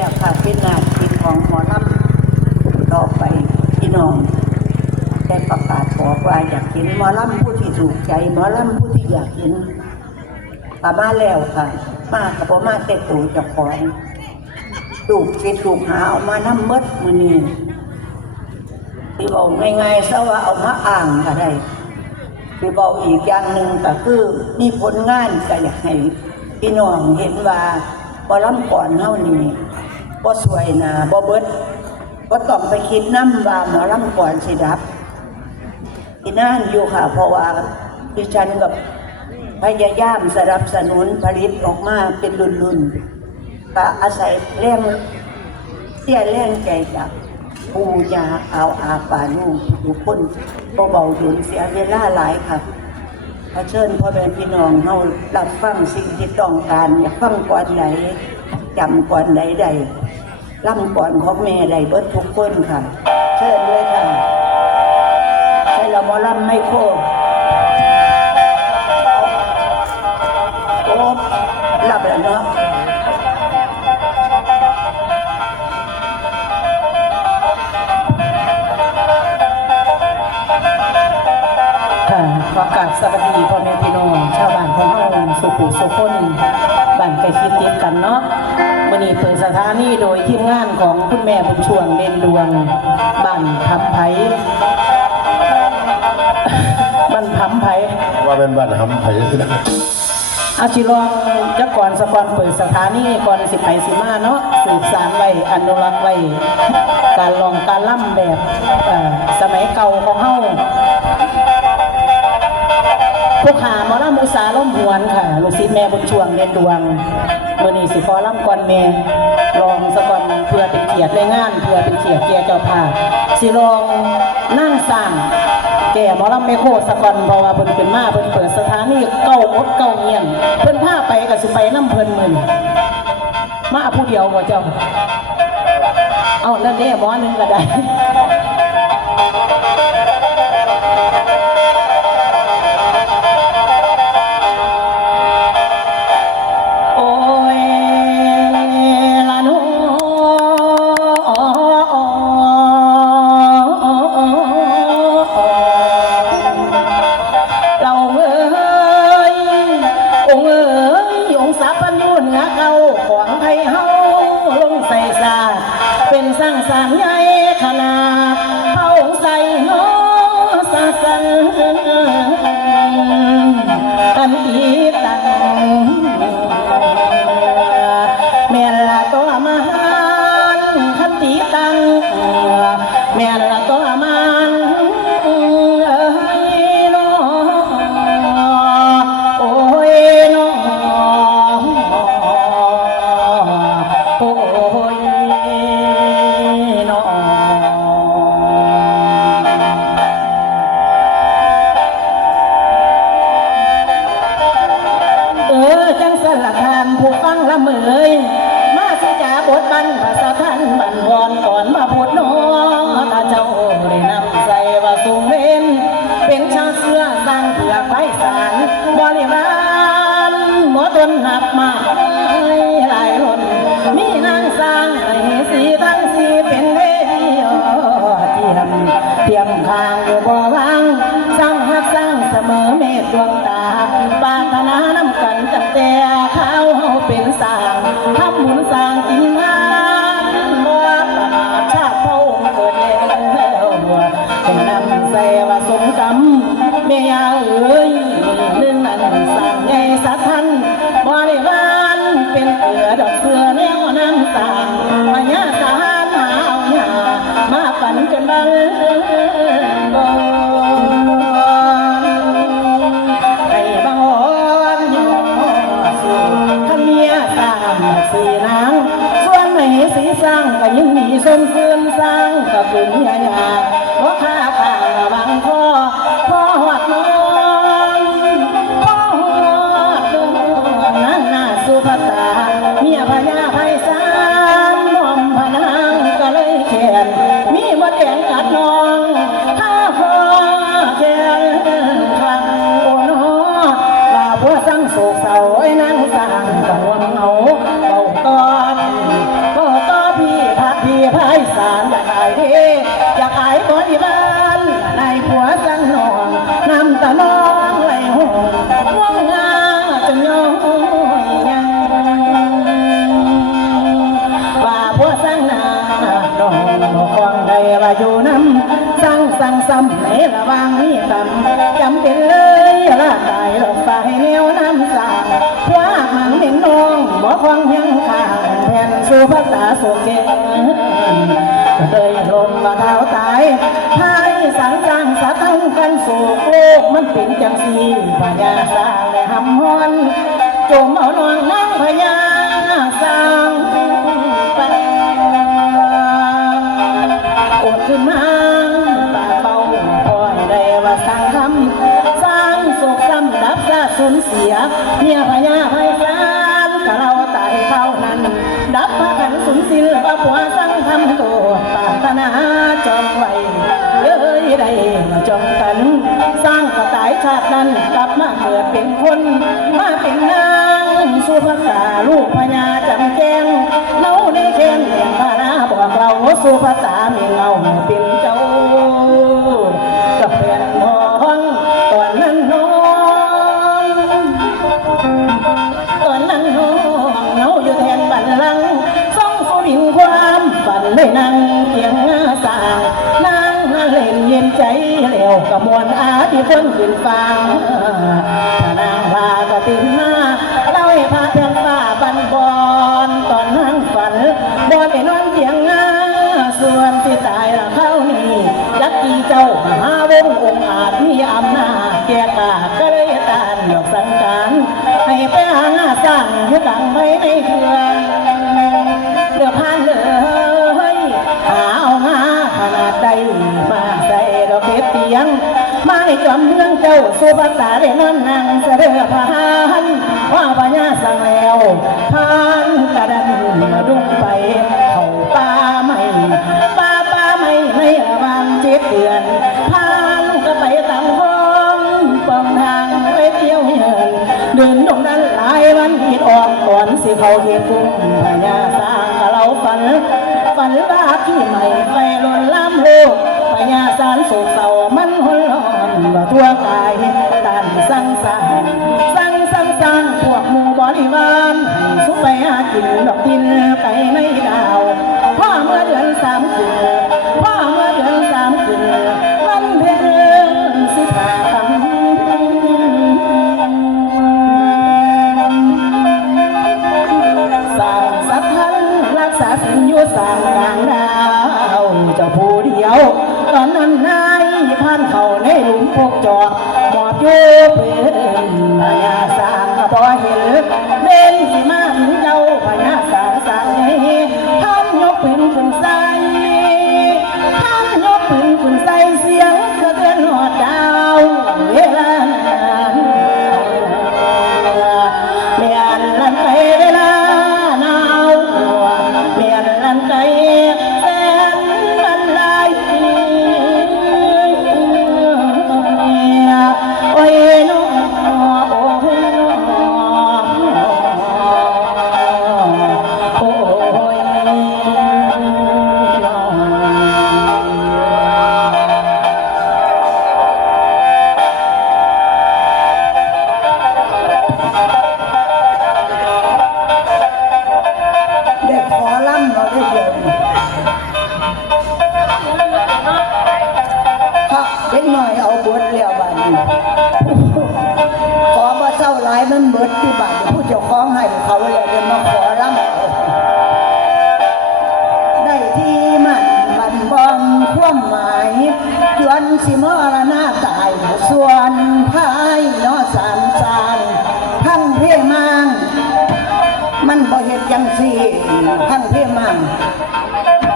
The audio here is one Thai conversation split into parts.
แล้วค่ะเป็นงานกินของหมอลำต่อไปพี่น้องได้ประกาศบอว่าอยากเห็นหมอลำผู้ที่ถูกใจหมอลำผู้ที่อยากเห็นมามาแล้วค่ะ มากับพ่มาแต่ตู่จะขอถูกคิดถูกหาเอามาน้ำมดมือนี้ที่บอกง่ายๆซะว่าเอามาอ่างก็ได้ที่บอกอีกอย่างหนึ่งก็คือมีผลงานก็อยากให้พี่น้องเห็นว่าหมอลำก่อนเท่านี้ บ่สวยนาบ่เบิดบ่ต้องไปคิดน้ำว่าหมอลำก่อนสิดับที่นั่นอยู่ค่ะเพราะว่าดิฉันกับพยายามสนับสนุนผลิตออกมาเป็นรุ่นๆก็อาศัยแรงเสียแรงใจจากปูยาเอาอาปานูทุกคนบ่เบาหยุนเสียเวลาหลายค่ะขอเชิญพ่อแม่พี่น้องเฮารับฟังสิ่งที่ต้องการอยากฟังก่อนไหนจำก่อนใดใด ล่ำก่อนของแม่ใดเบิดทุกคนค่ะ เชิญเลยค่ะใช่เราหมอลำไม่โคกโอ้หลับแล้วเนาะค่ะขอกราบสวัสดีพ่อแม่พี่น้องชาวบ้านของเฮาสุขุสุขคน บ้านใกล้ชิดติดกันเนาะมื้อนี้เปิดสถานีโดยทีมงานของคุณแม่บุญช่วงเด่นดวงบ้านทำไผบ้านทำไผว่าเป็นบ้านหำไผ่ที่นะอาชิลองจักก่อนสะก่อนเปิดสถานีก่อนสิไปสิมาเนาะสืบสานไว้อนุรักษ์ไว้การลองการล่ำแบบเอ่อสมัยเก่าของเฮา ผู้ขาหมอลำอุสาล่มหวนค่ะ ลูกศิษย์แม่บุญช่วงเรียนดวงมื่อนี้สิขอล่ำก่อนแม่ลองสะก่อนเพื่อเป็นเกียรติในงาน เพื่อเป็นเกียรติแก่เจ้าภาพสิลองนั่งสร้างแก่หมอลำแม่โคสะก่อนเพราะว่าเพิ่นเป็นมาเพิ่นเปิดสถานีเก้าอดเก้าเงียนเพิ่นพาไปก็สิไปน้ำเพิ่นมือนมาผู้เดียวบ่เจ้า เอานั่นเด้หมอหนึงก็ได้ สารอยากอายเด้อยากอายบริบาลนายผัวสังนองน้ำตาน้องไหลหงว่วงงาจนย้อยยังว่าผัวสังนาดองบ่ควงใดว่าอยู่น้ำสั่งสั่งซ้ำในระว่างนี้กำจำเป็นเลยละตายหลอกฝ่ายแนวน้ำสางว่ามันเห็นน้องบ่ควงยังข้าง สู่ภาษาสุเกนเลยลมมาเท้าตายพายสังสร้างสะตั้งกันสู่โลกมันเป็นจังสีพญาสร้างและหำฮอนจมเอานองนั่งพญาสร้างไปอดขึ้นมาปากเบาคอยได้ว่าสร้างทำสร้างโศกซ้ำดับซาสูญเสียเมียพญาากันสูญสิ้นว่าผัวสร้างทำตัวปรารถนาจองไว้เลยได้จองกัน สร้างกระต่ายชาตินั้นกลับมาเกิดเป็นคน มาเป็นนางสุภาษาลูกพญาจำแจงเล่าในแค้นเรียงพานาบอกเราสุภาษามีเงาเป็นเจ้า กระมวลอาที่คนขึ้นฟังนางพากระตินมาเล่าให้พาเพียงฟ้าบันบอนตอนนั่งฝันบอนไปนอนเตียงงาส่วนที่ตายละเข้านี่ยักษ์กีเจ้ามหาวงองอาจมีอำนาจแก่กาก็เลยตานดอกสังการให้ไปหางาสร้างยู่กลางไว้ใน สุภาษาได้นนนั่งเสด็จพานว่าปัญญาสังแล้วพานกระดันดุงไปเข้าป่าไม่ป่าป่าไม่ในระหว่างเจ็ดเดือนพานก็ไปตามห้องปองทางไปเที่ยวเหินเดินตรงนั้นหลายวันคิดออกก่อนสิเขาเหตุคุ้มพญญาสร้างกับเราฝันฝันว่าที่ใหม่ไฟลนล้ำโลก พญาสารโศกเศร้ามันหนร้อนว่าทั่วกายตันสั่งสั่งสั่งสั่งสั่งพวกหมู่บริวารสุไปหากินดอกดินไปในดาวพ่อเมื่อเดือนสามคืนพ่อเมื่อเดือนสามคืนวันเพ็ญสิบห้าคำสร้างสัพพันธ์รักษาสินอยู่สร้างกลางดา พวกจอหมอบอยู่เพื่อนพญาสร้างก็บ่เห็น อล่ำเราได้เดียวพระเด็กหน่อยเอาบิดแล้วบัดนี้ขอบ่เศร้าหลายมันเบิดที่บัดนี้ผู้เจ้าของให้เขาแล้วเดี๋ยวมาขอล่ำได้ที่มันบันบอมความหมายจวนสิมรณาตายส่วนพายนอสา ซี่ทั้งเพมัง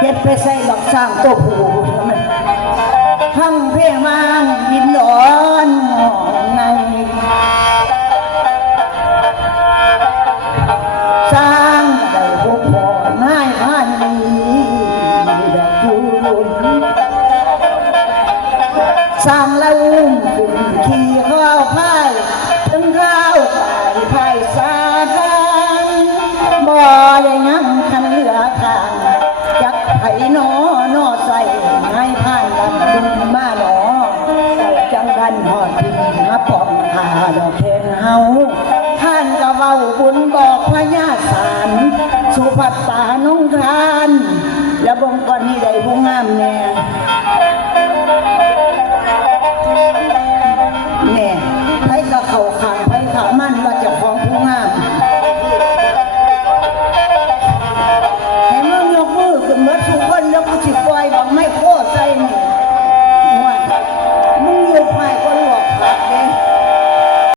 เฮ็ดไปใส่ดอกสร้างตัวผู้มันทั้งเพียมังยินอ่อนาท่านก็เว้าบุญบอกพระญาสารสุภัตตาน้องทาน และบงก่อนนี่ได้ผู้งามแน่